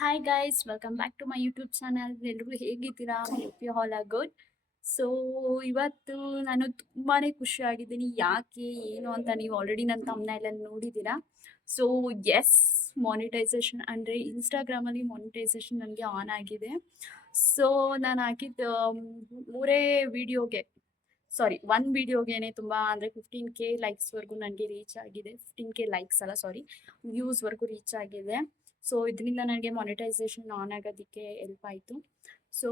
Hi guys, welcome back to my YouTube channel. ಎಲ್ರಿಗೂ ಹೇಗಿದ್ದೀರಾ? Hope you all are good. So ಇವತ್ತು ನಾನು ತುಂಬಾ ಖುಷಿಯಾಗಿದ್ದೀನಿ. ಯಾಕೆ ಏನು ಅಂತ ನೀವು ಆಲ್ರೆಡಿ ನನ್ನ ತಮ್ಮನೆಯಲ್ಲಿ ನೋಡಿದ್ದೀರಾ. ಸೊ ಎಸ್, ಮಾನಿಟೈಸೇಷನ್ ಅಂದರೆ ಇನ್ಸ್ಟಾಗ್ರಾಮಲ್ಲಿ ಮಾನಿಟೈಸೇಷನ್ ನನಗೆ ಆನ್ ಆಗಿದೆ. ಸೊ ನಾನು ಹಾಕಿದ್ದು ಮೂರೇ ವಿಡಿಯೋಗೆ, ಒಂದು ವಿಡಿಯೋಗೇನೆ ತುಂಬ ಅಂದರೆ 15K ಲೈಕ್ಸ್ವರೆಗೂ ನನಗೆ ರೀಚ್ ಆಗಿದೆ. 15K ಲೈಕ್ಸ್ ಅಲ್ಲ, ಸಾರಿ, ವ್ಯೂಸ್ವರೆಗೂ ರೀಚ್ ಆಗಿದೆ. ಸೊ ಇದರಿಂದ ನನಗೆ ಮಾನಿಟೈಸೇಷನ್ ಆನ್ ಆಗೋದಕ್ಕೆ ಹೆಲ್ಪ್ ಆಯಿತು. ಸೊ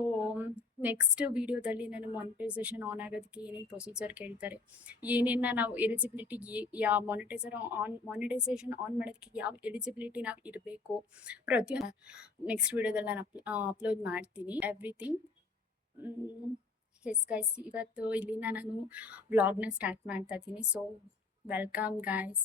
ನೆಕ್ಸ್ಟ್ ವಿಡಿಯೋದಲ್ಲಿ ನಾನು ಮಾನಿಟೈಸೇಷನ್ ಆನ್ ಆಗೋದಕ್ಕೆ ಏನೇನು ಪ್ರೊಸೀಜರ್ ಕೇಳ್ತಾರೆ, ಏನೇನ ನಾವು ಎಲಿಜಿಬಿಲಿಟಿಗೆ ಯಾವ ಮಾನಿಟೈಸೇಷನ್ ಆನ್ ಮಾಡೋದಕ್ಕೆ ಯಾವ ಎಲಿಜಿಬಿಲಿಟಿ ನಾವು ಇರಬೇಕು, ಪ್ರತಿಯೊಂದು ನೆಕ್ಸ್ಟ್ ವಿಡಿಯೋದಲ್ಲಿ ನಾನು ಅಪ್ಲೋಡ್ ಮಾಡ್ತೀನಿ ಎವ್ರಿಥಿಂಗ್. ಎಸ್ ಗೈಸ್, ಇವತ್ತು ಇಲ್ಲಿಂದ ನಾನು ವ್ಲಾಗ್ನ ಸ್ಟಾರ್ಟ್ ಮಾಡ್ತಾ ಇದ್ದೀನಿ. So welcome guys.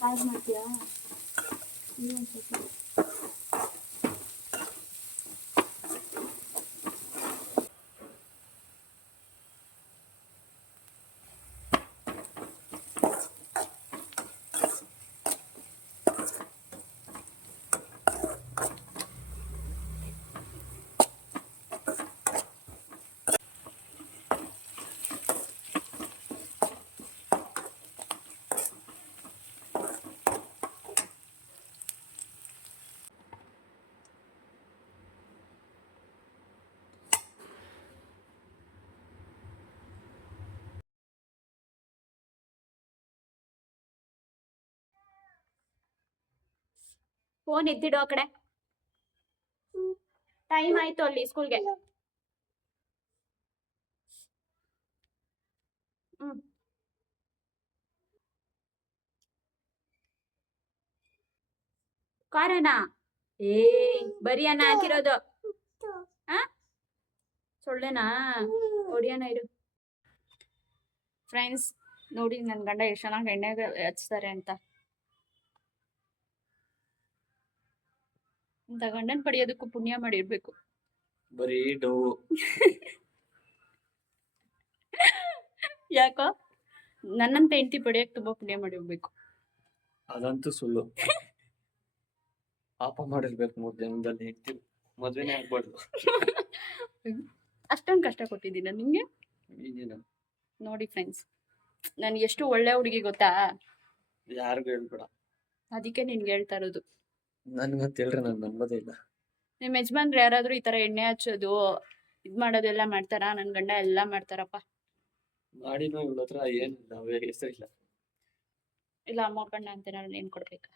ಕಾಲ್ ಮಾಡ್ತೀಯಾ? ಫೋನ್ ಎತ್ತಿಡು ಆ ಕಡೆ. ಟೈಮ್ ಆಯ್ತು ಅಲ್ಲಿ ಸ್ಕೂಲ್ಗೆ. ಕಾರಣ ಏ ಬರೀ ಅನ್ನ ಹಾಕಿರೋದು. ಸೊಳ್ಳೆನಾ? ಹೊಡಿಯೋಣ ಇರು. ಫ್ರೆಂಡ್ಸ್ ನೋಡಿ ನನ್ನ ಗಂಡ ಎಷ್ಟು ಚೆನ್ನಾಗಿ ಎಣ್ಣೆಗೆ ಹಚ್ತಾರೆ ಅಂತ. ಇಂಥ ಗಂಡನ್ ಪಡೆಯೋದಕ್ಕೂ ಪುಣ್ಯ ಮಾಡಿರ್ಬೇಕು. ಬರೀ ಡೋ ಯಾಕೋ ನನ್ನಂತ ಹೆಂಡತಿ ಪಡೆಯಕ್ ತುಂಬಾ ಪುಣ್ಯ ಮಾಡಿರ್ಬೇಕು. ಅದಂತೂ ಸುಳ್ಳು. ಪಾಪ ಮಾಡಿರ್ಬೇಕು 3 ಜನ್ಮದಲ್ಲಿ ಹೆಂಡ್ತಿ ಮದ್ವೆನೇ ಆಗ್ಬಾರ್ದು. ಅಷ್ಟೊಂದು ಕಷ್ಟ ಕೊಟ್ಟಿದ್ದೀನ ನಿಮ್ಗೆ? ನೋಡಿ ಫ್ರೆಂಡ್ಸ್, ನಾನು ಎಷ್ಟು ಒಳ್ಳೆ ಹುಡುಗಿ ಗೊತ್ತಾ? ಯಾರಿಗೂ ಹೇಳ್ಬೇಡ. ಅದಕ್ಕೆ ನಿನ್ಗೆ ಹೇಳ್ತಾ ಇರೋದು. ನನ್ಗಂತ ಹೇಳ್ರೆ ನಾನು ನಂಬೋದೇ ಇಲ್ಲ. ನಿಮ್ಮ ಯಜಮಾನ್ರು ಯಾರಾದ್ರೂ ಈ ತರ ಎಣ್ಣೆ ಹಚ್ಚೋದು ಇದ್ ಮಾಡೋದೆಲ್ಲ ಮಾಡ್ತಾರ? ನನ್ ಗಂಡ ಎಲ್ಲಾ ಮಾಡ್ತಾರಪ್ಪ. ಮಾಡಿನೂ ಇವಳ ಹತ್ರ ಏನ್ ನಾವೇ ಹೆಸರಿಲ್ಲ. ಇಲ್ಲ ಅಮ್ಮ ಗಂಡ ಅಂತ ನಾನು ಏನ್ ಕೊಡ್ಬೇಕ?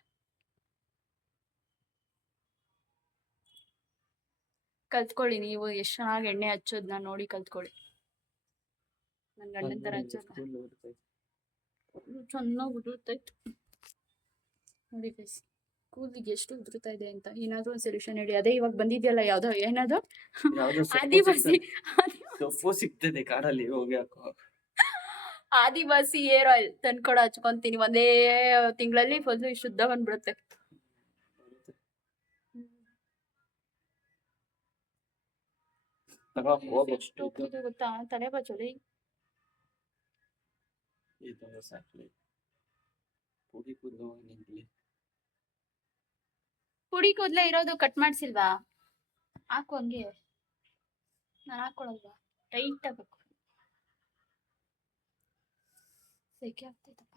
ಕಲ್ತ್ಕೊಳ್ಳಿ, ನೀವು ಎಷ್ಟು ಚೆನ್ನಾಗಿ ಎಣ್ಣೆ ಹಚ್ಚೋದ್ನ ನೋಡಿ ಕಲ್ತ್ಕೊಳ್ಳಿ. ನನ್ ಗಂಡನ ತರ ಹಚ್ಚೋದ ಚೆನ್ನಾಗಿ ಉದುರ್ತೈತು ನೋಡಿ ಗೈಸ್. ಕೂದಲಿಗೆ ಎಷ್ಟು ಉದುರ್ತಾ ಇದೆ ಅಂತ ಏನಾದ್ರೂ ಒಂದು ಸೊಲ್ಯೂಷನ್ ಹೇಳಿ. ಅದೇ ಇವಾಗ ಬಂದಿದ್ಯಲ್ಲ ಯಾವ್ದೋ ಏನದು ಆದಿವಾಸಿ ಸೊಪ್ಪು ಸಿಗ್ತದೆ ಕಾಡಲ್ಲಿ, ಹೋಗಿ ಹಾಕೋ. ಆದಿವಾಸಿ ಹೇರ್ ಆಯಿಲ್ ತಂದ್ಕೊಡ, ಹಚ್ಕೊಂತೀನಿ. ಒಂದೇ ತಿಂಗಳಲ್ಲಿ ಫುಲ್ ಶುದ್ಧ ಬಂದ್ಬಿಡುತ್ತೆ. ಎಷ್ಟು ಗೊತ್ತಾ ತಲೆ ಬಚ್ಚೋಲಿ. ಪುಡಿ ಕೂದಲೇ ಇರೋದು ಕಟ್ ಮಾಡ್ಸಿಲ್ವಾ? ಹಾಕು ಹಂಗೆ. ನಾನು ಹಾಕೊಳಲ್ವಾ? ಟೈಟ್ ಆಗ್ಬೇಕು. ಸೆಕೆ ಆಗ್ತೈತಪ್ಪ,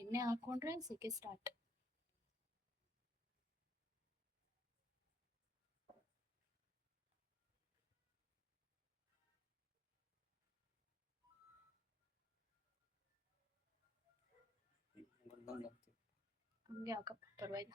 ಎಣ್ಣೆ ಹಾಕೊಂಡ್ರೆ ಸೆಕೆ ಸ್ಟಾರ್ಟ್. ಹಂಗೆ ಹಾಕಪ್ಪ ಪರವಾಗಿಲ್ಲ.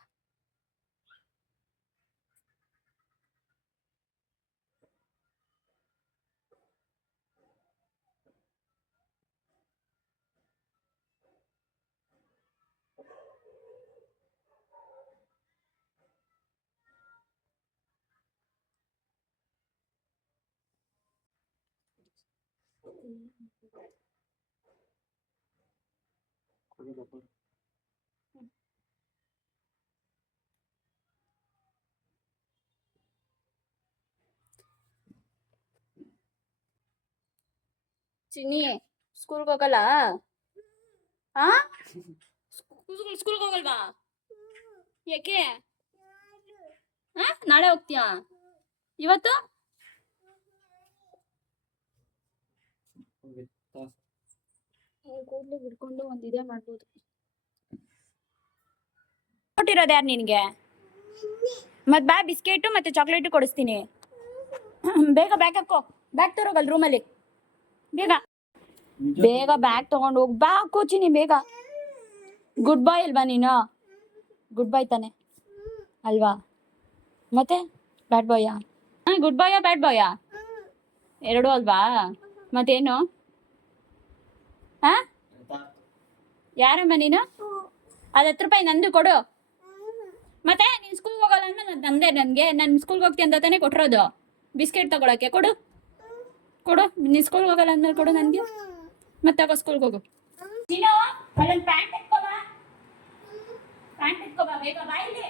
ಚಿನ್ನಿ ಸ್ಕೂಲ್ಗೆ ಹೋಗಲ್ಲ? ಆ ಸ್ಕೂಲ್ಗೆ ಹೋಗಲ್ವಾ? ಯಾಕೆ? ನಾಳೆ ಹೋಗ್ತೀಯಾ? ಇವತ್ತು ಕೂದಲು ಬಿಡ್ಕೊಂಡು ಒಂದು ಇದೇ ಮಾಡ್ಬೋದು. ಕೊಟ್ಟಿರೋದು ಯಾರು ನಿನಗೆ? ಮತ್ತೆ ಬಾ ಬಿಸ್ಕೆಟು ಮತ್ತು ಚಾಕ್ಲೇಟು ಕೊಡಿಸ್ತೀನಿ. ಬೇಗ ಬ್ಯಾಗ್ ಹಾಕೋ. ಬ್ಯಾಗ್ ತರೋಗಲ್ ರೂಮಲ್ಲಿ. ಬೇಗ ಬೇಗ ಬ್ಯಾಗ್ ತೊಗೊಂಡು ಹೋಗಿ ಬಾ ಕೋಚಿನಿ ಬೇಗ. ಗುಡ್ ಬಾಯ್ ಅಲ್ವಾ ನೀನು? ಗುಡ್ ಬಾಯ್ ತಾನೆ ಅಲ್ವಾ? ಮತ್ತೆ ಬ್ಯಾಡ್ ಬಾಯಾ? ಗುಡ್ ಬಾಯಾ ಬ್ಯಾಡ್ ಬಾಯಾ? ಎರಡೂ ಅಲ್ವಾ? ಮತ್ತೇನು? ಹಾಂ ಯಾರಮ್ಮ ನೀನು? ಅದು 10 ರೂಪಾಯಿ ನಂದು ಕೊಡು. ಮತ್ತೆ ನೀನು ಸ್ಕೂಲ್ಗೆ ಹೋಗಲ್ಲ ಅಂದ್ಮೇಲೆ ನಂದೇ ನನಗೆ. ನಾನು ಸ್ಕೂಲ್ಗೆ ಹೋಗ್ತೀನಿ ಅಂತ ತಾನೇ ಕೊಟ್ಟಿರೋದು ಬಿಸ್ಕೆಟ್ ತಗೊಳಕ್ಕೆ. ಕೊಡು ಕೊಡು. ನೀನು ಸ್ಕೂಲ್ಗೆ ಹೋಗಲ್ಲ ಅಂದ್ಮೇಲೆ ಕೊಡು ನನಗೆ. ಮತ್ತೆ ತಗೋ ಸ್ಕೂಲ್ಗೆ ಹೋಗು. ನೀನು ಅಲ್ಲೊಂದು ಪ್ಯಾಂಟ್ ಎತ್ಕೋಬಾ. ಪ್ಯಾಂಟ್ ಎತ್ಕೋಬಾ ಬೇಗ. ಬಾ ಇಲ್ಲಿ.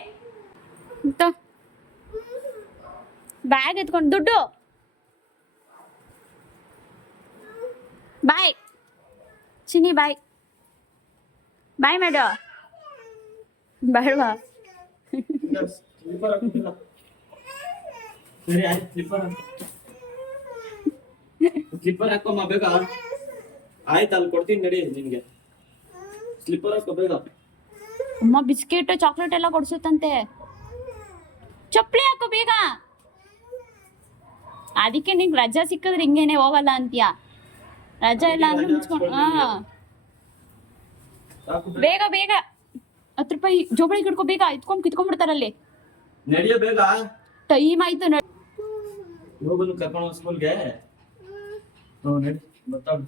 ಬ್ಯಾಗ್ ಎತ್ಕೊಂಡು ದುಡ್ಡು. ಬಾಯ್ ಚಿನ್ನಿ ಬಾಯ್. ಬಾಯ್ ಮಾಡು. ಬೇಡವಾ? ಸ್ಲಿಪ್ಪರ್ ಹಾಕೋಮ್ಮ ಬೇಗ. ಆಯ್ತು ಅಲ್ಲಿ ಕೊಡ್ತೀನಿ ನಡಿ ನಿನ್ಗೆ. ಸ್ಲಿಪ್ಪರ್ ಹಾಕೋ ಬೇಗ. ಅಮ್ಮ ಬಿಸ್ಕೆಟ್ ಚಾಕ್ಲೇಟ್ ಎಲ್ಲ ಕೊಡ್ಸುತ್ತಂತೆ. ಚಪ್ಪಲಿ ಹಾಕೋ ಬೇಗ. ಅದಕ್ಕೆ ನಿಂಗೆ ರಜಾ ಸಿಕ್ಕಿದ್ರೆ ಹಿಂಗೇನೆ ಹೋಗಲ್ಲ ಅಂತೀಯ. ರಜಾ ಇಲ್ಲ ಅಂದ್ರೆ ಮುಚ್ಕೊಂಡು ಬೇಗ ಬೇಗ 10 ರೂಪಾಯಿ ಜೋಬಳಿಗೆ ಹಿಡ್ಕೊ ಬೇಗ. ಎತ್ಕೊಂಡು ಕಿತ್ಕೊಂಡ್ಬಿಡ್ತಾರಲ್ಲಿ. ನಡಿಯೋ ಬೇಗ. ಟೈಮ್ ಆಯ್ತು. ಹೋಗೋದು ಕರ್ಕೊಂಡು ಸ್ಕೂಲ್ಗೆ. ನಡಿ ಬರ್ತಾಳೆ.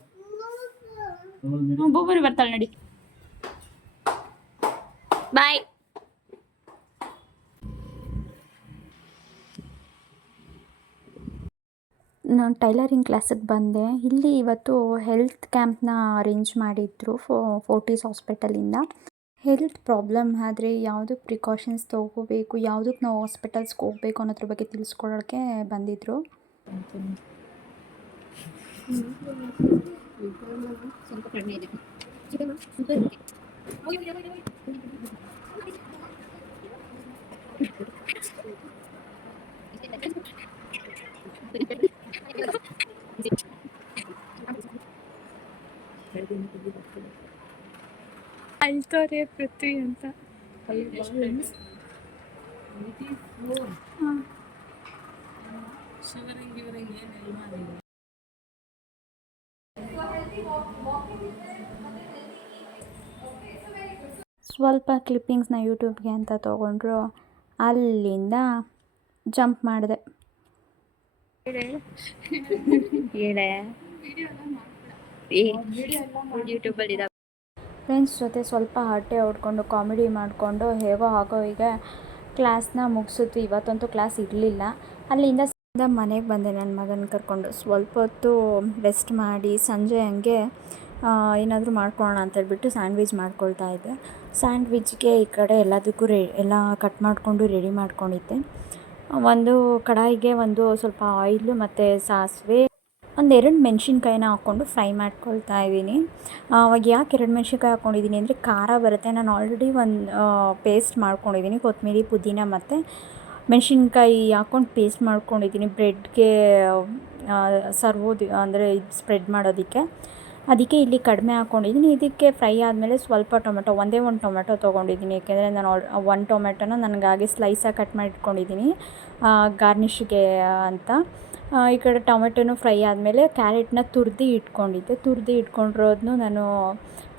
ಬೂಬರಿ ಬರ್ತಾಳೆ ನಡಿ. ಬಾಯ್. ನಾನು ಟೈಲರಿಂಗ್ ಕ್ಲಾಸಿಗೆ ಬಂದೆ. ಇಲ್ಲಿ ಇವತ್ತು ಹೆಲ್ತ್ ಕ್ಯಾಂಪ್ನ ಅರೇಂಜ್ ಮಾಡಿದ್ರು ಫೋರ್ಟೀಸ್ ಹಾಸ್ಪಿಟಲಿಂದ. ಹೆಲ್ತ್ ಪ್ರಾಬ್ಲಮ್ ಆದರೆ ಯಾವುದಕ್ಕೆ ಪ್ರಿಕಾಷನ್ಸ್ ತೊಗೋಬೇಕು, ಯಾವುದಕ್ಕೆ ನಾವು ಹಾಸ್ಪಿಟಲ್ಸ್ಗೆ ಹೋಗಬೇಕು ಅನ್ನೋದ್ರ ಬಗ್ಗೆ ತಿಳಿಸ್ಕೊಡೋಕ್ಕೆ ಬಂದಿದ್ದರು. ಸ್ವಲ್ಪ ಕಡಿಮೆ ಇದೆ. ಅಳ್ತಾರೆ ಪೃಥ್ವಿ ಅಂತ. ಸ್ವಲ್ಪ ಕ್ಲಿಪ್ಪಿಂಗ್ಸ್ನ ಯೂಟ್ಯೂಬ್ಗೆ ಅಂತ ತೊಗೊಂಡ್ರು. ಅಲ್ಲಿಂದ ಜಂಪ್ ಮಾಡಿದೆ. ಫ್ರೆಂಡ್ಸ್ ಜೊತೆ ಸ್ವಲ್ಪ ಹರಟೆ ಹೊಡ್ಕೊಂಡು ಕಾಮಿಡಿ ಮಾಡಿಕೊಂಡು ಹೇಗೋ ಹಾಗೋ ಈಗ ಕ್ಲಾಸ್ನ ಮುಗಿಸಿದ್ವಿ. ಇವತ್ತಂತೂ ಕ್ಲಾಸ್ ಇರಲಿಲ್ಲ. ಅಲ್ಲಿಂದ ಮನೆಗೆ ಬಂದೆ ನನ್ನ ಮಗನ ಕರ್ಕೊಂಡು. ಸ್ವಲ್ಪ ಹೊತ್ತು ರೆಸ್ಟ್ ಮಾಡಿ ಸಂಜೆ ಹಂಗೆ ಏನಾದರೂ ಮಾಡ್ಕೊಳ್ಳೋಣ ಅಂತೇಳ್ಬಿಟ್ಟು ಸ್ಯಾಂಡ್ವಿಚ್ ಮಾಡ್ಕೊಳ್ತಾ ಇದ್ದೆ. ಸ್ಯಾಂಡ್ವಿಚ್ಗೆ ಈ ಕಡೆ ಎಲ್ಲದಕ್ಕೂ ಎಲ್ಲ ಕಟ್ ಮಾಡಿಕೊಂಡು ರೆಡಿ ಮಾಡ್ಕೊಂಡಿದ್ದೆ. ಒಂದು ಕಡಾಯಿಗೆ ಒಂದು ಸ್ವಲ್ಪ ಆಯಿಲು ಮತ್ತು ಸಾಸಿವೆ, 2 ಮೆಣಸಿನ್ಕಾಯಿನ ಹಾಕ್ಕೊಂಡು ಫ್ರೈ ಮಾಡ್ಕೊಳ್ತಾ ಇದ್ದೀನಿ. ಅವಾಗ ಯಾಕೆ 2 ಮೆಣಸಿನ್ಕಾಯಿ ಹಾಕ್ಕೊಂಡಿದ್ದೀನಿ ಅಂದರೆ ಖಾರ ಬರುತ್ತೆ. ನಾನು ಆಲ್ರೆಡಿ ಒಂದು ಪೇಸ್ಟ್ ಮಾಡ್ಕೊಂಡಿದ್ದೀನಿ. ಕೊತ್ತಂಬರಿ, ಪುದೀನ ಮತ್ತು ಮೆಣಸಿನ್ಕಾಯಿ ಹಾಕ್ಕೊಂಡು ಪೇಸ್ಟ್ ಮಾಡ್ಕೊಂಡಿದ್ದೀನಿ ಬ್ರೆಡ್ಗೆ ಸರ್ವೋದು ಅಂದರೆ ಇದು ಸ್ಪ್ರೆಡ್ ಮಾಡೋದಕ್ಕೆ. ಅದಕ್ಕೆ ಇಲ್ಲಿ ಕಡಿಮೆ ಹಾಕ್ಕೊಂಡಿದ್ದೀನಿ. ಇದಕ್ಕೆ ಫ್ರೈ ಆದಮೇಲೆ ಸ್ವಲ್ಪ ಒಂದೇ ಒಂದು ಟೊಮೆಟೊ ತೊಗೊಂಡಿದ್ದೀನಿ. ಏಕೆಂದರೆ ನಾನು 1 ಟೊಮೆಟೊನ ನನಗಾಗಿ ಸ್ಲೈಸಾಗಿ ಕಟ್ ಮಾಡಿ ಇಟ್ಕೊಂಡಿದ್ದೀನಿ ಗಾರ್ನಿಷ್ಗೆ ಅಂತ. ಈ ಕಡೆ ಟೊಮೆಟೊನು ಫ್ರೈ ಆದಮೇಲೆ ಕ್ಯಾರೆಟ್ನ ತುರಿದು ಇಟ್ಕೊಂಡಿದ್ದೆ. ತುರಿದು ಇಟ್ಕೊಂಡಿರೋದನ್ನು ನಾನು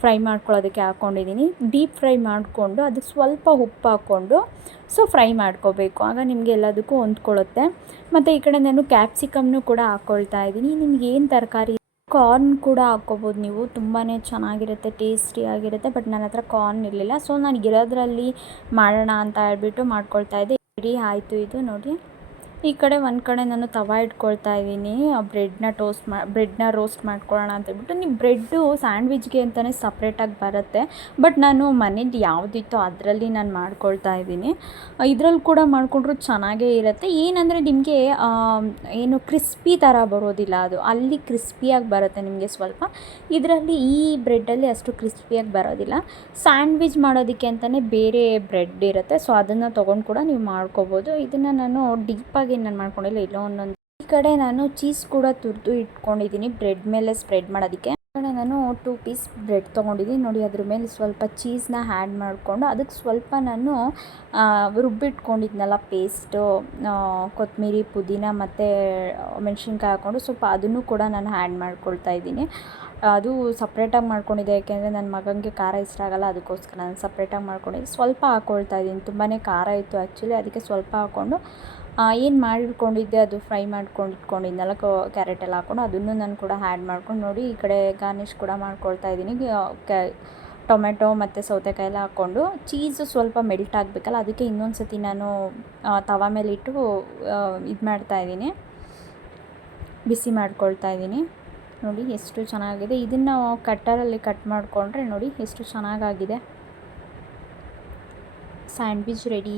ಫ್ರೈ ಮಾಡ್ಕೊಳ್ಳೋದಕ್ಕೆ ಹಾಕ್ಕೊಂಡಿದ್ದೀನಿ. ಡೀಪ್ ಫ್ರೈ ಮಾಡಿಕೊಂಡು ಅದಕ್ಕೆ ಸ್ವಲ್ಪ ಉಪ್ಪು ಹಾಕ್ಕೊಂಡು ಸೊ ಫ್ರೈ ಮಾಡ್ಕೋಬೇಕು. ಆಗ ನಿಮಗೆ ಎಲ್ಲದಕ್ಕೂ ಹೊಂದ್ಕೊಳ್ಳುತ್ತೆ. ಮತ್ತು ಈ ಕಡೆ ನಾನು ಕ್ಯಾಪ್ಸಿಕಮ್ನು ಕೂಡ ಹಾಕ್ಕೊಳ್ತಾ ಇದ್ದೀನಿ. ನಿಮ್ಗೆ ಏನು ತರಕಾರಿ, ಕಾರ್ನ್ ಕೂಡ ಹಾಕ್ಕೋಬೋದು ನೀವು, ತುಂಬಾ ಚೆನ್ನಾಗಿರುತ್ತೆ, ಟೇಸ್ಟಿಯಾಗಿರುತ್ತೆ. ಬಟ್ ನನ್ನ ಹತ್ರ ಕಾರ್ನ್ ಇರಲಿಲ್ಲ, ಸೊ ನನಗಿರೋದ್ರಲ್ಲಿ ಮಾಡೋಣ ಅಂತ ಹೇಳ್ಬಿಟ್ಟು ಮಾಡ್ಕೊಳ್ತಾ ಇದ್ದೆ. ರೆಡಿ ಆಯಿತು ಇದು ನೋಡಿ. ಈ ಕಡೆ ಒಂದು ಕಡೆ ನಾನು ತವ ಇಟ್ಕೊಳ್ತಾ ಇದ್ದೀನಿ. ಬ್ರೆಡ್ನ ರೋಸ್ಟ್ ಮಾಡ್ಕೊಳ್ಳೋಣ ಅಂತ ಹೇಳ್ಬಿಟ್ಟು. ನೀವು ಬ್ರೆಡ್ಡು ಸ್ಯಾಂಡ್ವಿಚ್ಗೆ ಅಂತಲೇ ಸಪ್ರೇಟಾಗಿ ಬರುತ್ತೆ, ಬಟ್ ನಾನು ಮನೇಲಿ ಯಾವುದಿತ್ತೋ ಅದರಲ್ಲಿ ನಾನು ಮಾಡ್ಕೊಳ್ತಾ ಇದ್ದೀನಿ. ಇದರಲ್ಲಿ ಕೂಡ ಮಾಡಿಕೊಂಡ್ರೂ ಚೆನ್ನಾಗೇ ಇರುತ್ತೆ. ಏನಂದರೆ ನಿಮಗೆ ಏನು ಕ್ರಿಸ್ಪಿ ಥರ ಬರೋದಿಲ್ಲ, ಅದು ಅಲ್ಲಿ ಕ್ರಿಸ್ಪಿಯಾಗಿ ಬರುತ್ತೆ ನಿಮಗೆ ಸ್ವಲ್ಪ. ಇದರಲ್ಲಿ ಈ ಬ್ರೆಡ್ಡಲ್ಲಿ ಅಷ್ಟು ಕ್ರಿಸ್ಪಿಯಾಗಿ ಬರೋದಿಲ್ಲ. ಸ್ಯಾಂಡ್ವಿಚ್ ಮಾಡೋದಕ್ಕೆ ಅಂತಲೇ ಬೇರೆ ಬ್ರೆಡ್ ಇರುತ್ತೆ, ಸೊ ಅದನ್ನು ತೊಗೊಂಡು ಕೂಡ ನೀವು ಮಾಡ್ಕೋಬೋದು. ಇದನ್ನು ನಾನು ಡೀಪಾಗಿ ನಾನು ಮಾಡ್ಕೊಂಡಿಲ್ಲ, ಎಲ್ಲೋ ಒಂದೊಂದು. ಈ ಕಡೆ ನಾನು ಚೀಸ್ ಕೂಡ ತುರಿದು ಇಟ್ಕೊಂಡಿದ್ದೀನಿ ಬ್ರೆಡ್ ಮೇಲೆ ಸ್ಪ್ರೆಡ್ ಮಾಡೋದಕ್ಕೆ. ಈ ಕಡೆ ನಾನು 2 ಪೀಸ್ ಬ್ರೆಡ್ ತೊಗೊಂಡಿದ್ದೀನಿ ನೋಡಿ. ಅದ್ರ ಮೇಲೆ ಸ್ವಲ್ಪ ಚೀಸ್ನ ಆ್ಯಡ್ ಮಾಡಿಕೊಂಡು ಅದಕ್ಕೆ ಸ್ವಲ್ಪ ನಾನು ರುಬ್ಬಿಟ್ಕೊಂಡಿದ್ನಲ್ಲ ಪೇಸ್ಟು, ಕೊತ್ತಂಬರಿ, ಪುದೀನ ಮತ್ತು ಮೆಣಸಿನ್ಕಾಯಿ ಹಾಕ್ಕೊಂಡು ಸ್ವಲ್ಪ ಅದನ್ನು ಕೂಡ ನಾನು ಆ್ಯಡ್ ಮಾಡ್ಕೊಳ್ತಾ ಇದ್ದೀನಿ. ಅದು ಸಪ್ರೇಟಾಗಿ ಮಾಡ್ಕೊಂಡಿದ್ದೆ, ಯಾಕೆಂದರೆ ನನ್ನ ಮಗನಿಗೆ ಖಾರ ಇಷ್ಟ ಆಗೋಲ್ಲ, ಅದಕ್ಕೋಸ್ಕರ ನಾನು ಸಪ್ರೇಟಾಗಿ ಮಾಡ್ಕೊಂಡಿದ್ದೆ. ಸ್ವಲ್ಪ ಹಾಕ್ಕೊಳ್ತಾ ಇದ್ದೀನಿ, ತುಂಬಾ ಖಾರ ಇತ್ತು ಆ್ಯಕ್ಚುಲಿ, ಅದಕ್ಕೆ ಸ್ವಲ್ಪ ಹಾಕ್ಕೊಂಡು ಏನು ಮಾಡಿಟ್ಕೊಂಡಿದ್ದೆ ಅದು ಫ್ರೈ ಇಟ್ಕೊಂಡಿದ್ನಲ್ಲ ಕ್ಯಾರೆಟ್ ಎಲ್ಲ ಹಾಕ್ಕೊಂಡು ಅದನ್ನು ನಾನು ಕೂಡ ಆ್ಯಡ್ ಮಾಡ್ಕೊಂಡು ನೋಡಿ. ಈ ಕಡೆ ಗಾರ್ನಿಷ್ ಕೂಡ ಮಾಡ್ಕೊಳ್ತಾ ಇದ್ದೀನಿ. ಟೊಮೆಟೊ ಮತ್ತು ಸೌತೆಕಾಯಿ ಎಲ್ಲ ಹಾಕ್ಕೊಂಡು ಚೀಸು ಸ್ವಲ್ಪ ಮೆಲ್ಟ್ ಆಗಬೇಕಲ್ಲ, ಅದಕ್ಕೆ ಇನ್ನೊಂದು ಸತಿ ನಾನು ತವ ಮೇಲಿಟ್ಟು ಇದು ಮಾಡ್ತಾಯಿದ್ದೀನಿ, ಬಿಸಿ ಮಾಡ್ಕೊಳ್ತಾ ಇದ್ದೀನಿ. ನೋಡಿ ಎಷ್ಟು ಚೆನ್ನಾಗಿದೆ. ಇದನ್ನು ಕಟ್ಟರಲ್ಲಿ ಕಟ್ ಮಾಡಿಕೊಂಡ್ರೆ ನೋಡಿ ಎಷ್ಟು ಚೆನ್ನಾಗಾಗಿದೆ. Sandwich ready.